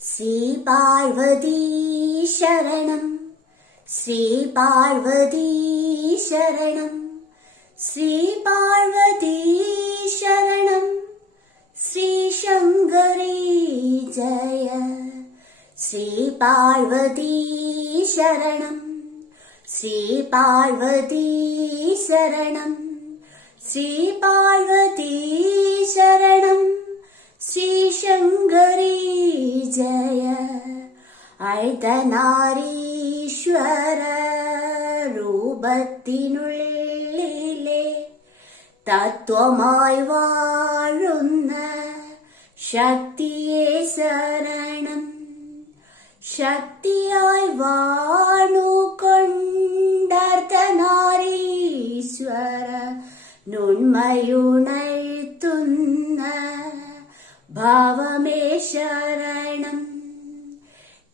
ശ്രീപാർവതീ ശരണം, ശ്രീപാർവതീ ശരണം, ശ്രീപാർവതീ ശരണം, ശ്രീശങ്കരീ ജയ. ശ്രീപാർവതീ ശരണം, ശ്രീപാർവതീ ശരണം, ശ്രീപാർവതീ ശരണം, ശ്രീശങ്കരീ ജയ. അർദ്ധനാരീശ്വര രൂപത്തിനുള്ളിലെ തത്വമായി വാഴുന്ന ശക്തിയെ ശരണം. ശക്തിയായി വാണുകൊണ്ടർദ്ധനാരീശ്വര നുണ്മയുണർത്തുന്ന ഭാവമേ ശരണം.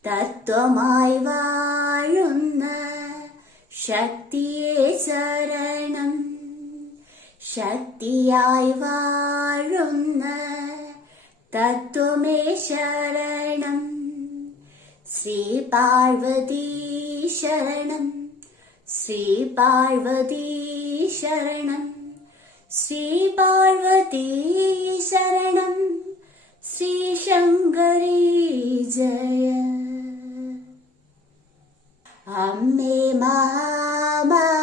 തത്വമായി വാഴുന്ന ശക്തിയെ ശരണം. ശക്തിയായി വാഴുന്ന തത്വമേ ശരണം. ശ്രീപാർവതീ ശരണം, ശ്രീപാർവതീ ശരണം, ശ്രീപാർവതീ ശരണം, ശ്രീശങ്കരീ ജയ. അമ്മേ മഹാമായേ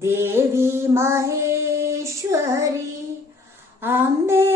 ദേവി മഹേശ്വരി, അമ്മേ